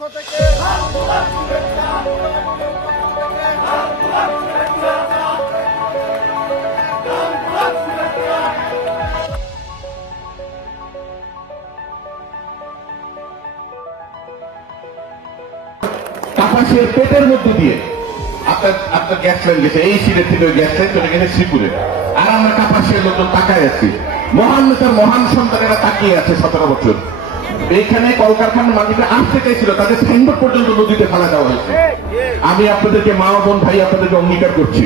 পক্ষ থেকে কাপাসের পেটের মধ্যে দিয়ে আপনার গ্যাস লাইন গেছে, এই সিলেট থেকে ওই গ্যাস লাইন চলে গেছে শ্রীপুরে। আর আমরা কাপাসের লোকজন তাকায় আছি, মহান নেতার মহান সন্তানেরা তাকিয়ে আছে 17 বছর। এইখানে কলকারখানার মালিকরা আসতে চাইছিল, তাদের সাইনবোর্ড পর্যন্ত নদীতে ফেলা দেওয়া হয়েছে। আমি আপনাদেরকে মা বোন ভাই আপনাদেরকে অঙ্গীকার করছি,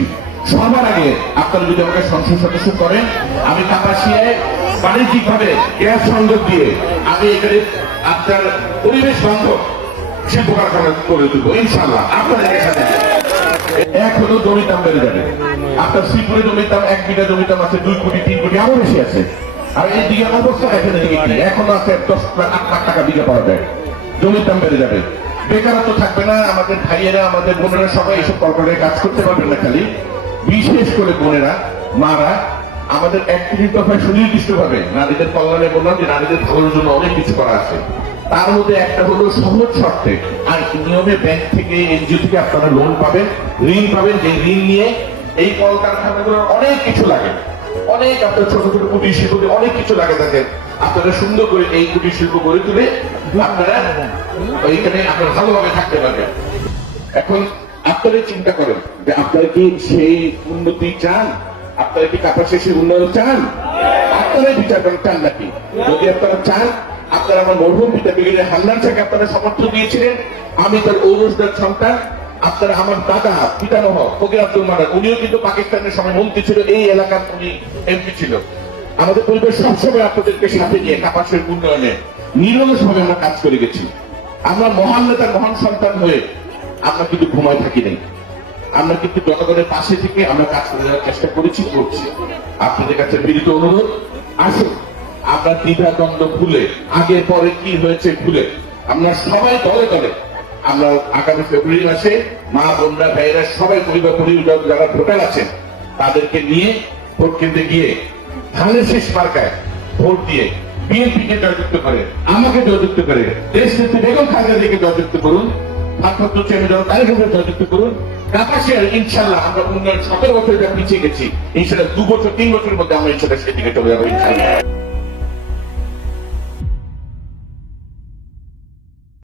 সবার আগে আপনারা যদি আমাকে সংসদ সদস্য করেন, আমি কাপাসিয়ায় বাণিজ্যিক ভাবে গ্যাস সংযোগ দিয়ে আমি এখানে আপনার পরিবেশ বান্ধব শিল্প কারখানা করে দেবো ইনশাল্লাহ। আপনাদের এখানে এখনো জমির দাম বেড়ে যাবে। আপনার শ্রীপুরে জমির দাম 1 বিঘা জমির দাম আছে 2 কোটি 3 কোটি আরো বেশি আছে। আর এই দিকে অবস্থা দেখেন, এখনো আছে 10 লাখ 8 লাখ টাকা বিঘা পাওয়া যায়। জমির দাম বেড়ে যাবে, বেকারত্ব থাকবে না। আমাদের ভাইয়েরা আমাদের বোনেরা সবাই এসব কলকারখানায় কাজ করতে পারবেন না। খালি বিশেষ করে বোনেরা মারা আমাদের 31 দফায় সুনির্দিষ্ট ভাবে নারীদের কল্যাণে বললাম যে নারীদের ভালোর জন্য অনেক কিছু করা আছে। তার মধ্যে একটা হলো সহজ শর্তে আর নিয়মে ব্যাংক থেকে এনজিও থেকে আপনারা লোন পাবেন, ঋণ পাবেন। যে ঋণ নিয়ে এই কলকারখানাগুলোর অনেক কিছু লাগে, অনেক আপনার ছোট ছোট কুটির শিল্প অনেক কিছু লাগে থাকে। আপনারা সুন্দর করে এই কুটির শিল্প গড়ে তুলে আপনারা এইখানে আপনারা ভালোভাবে থাকতে পারবেন। এখন আপনারা চিন্তা করেন যে আপনারা কি সেই উন্নতি চান? আপনারা কি কাপাসের সেই উন্নয়ন চান? আপনারাই বিচার করেন চান নাকি। যদি আপনারা চান, আপনারা আমার মরহুম পিতা ব্রিগেডিয়ার হান্নান শাহকে আপনারা সমর্থন দিয়েছিলেন, আমি তার ঔরসদার সন্তান। আপনারা আমার দাদা পিতামহ ফকির আব্দুল মান্নান, উনিও কিন্তু পাকিস্তানের সময় মন্ত্রী ছিল, এই এলাকার উনি এমপি ছিল। আমাদের পরিবার সবসময় আপনাদেরকে সাথে নিয়ে কাপাসের উন্নয়নে নিরলস ভাবে আমরা কাজ করে গেছি। আমরা মহান নেতার মহান সন্তান হয়ে আমরা কিন্তু ঘুমায় থাকি নাই। আমরা কিন্তু জনগণের পাশে থেকে আমরা কাজ করে যাওয়ার চেষ্টা করেছি, করছি। আপনাদের কাছে বিনীত অনুরোধ, আসুন আমরা দ্বিধা দ্বন্দ্ব ভুলে, আগে পরে কি হয়েছে ভুলে আমরা সবাই দলে দলে আমরা আগামী ফেব্রুয়ারি মাসে মা বোনরা ভাইয়েরা সবাই পরিবার পরিবার যারা ভোটার আছেন তাদেরকে নিয়ে ভোট কেন্দ্রে গিয়ে ধানের শেষ মার্কায় ভোট দিয়ে বিএনপিকে জয়যুক্ত করে, আমাকে জয়যুক্ত করে, দেশ নেত্রী বেগম খালেদা জিয়াকে জয়যুক্ত করুন, ভারপ্রাপ্ত চেয়ারম্যান তারেক রহমানকে জয়যুক্ত করুন। কাপাসিয়ার ইনশাল্লাহ আমরা উন্নয়ন 17 বছর যা পিছিয়ে গেছি, ইনশাল্লাহ 2 বছর 3 বছরের মধ্যে আমরা ইনশাল্লাহ সেদিকে চলে যাবো ইনশাল্লাহ।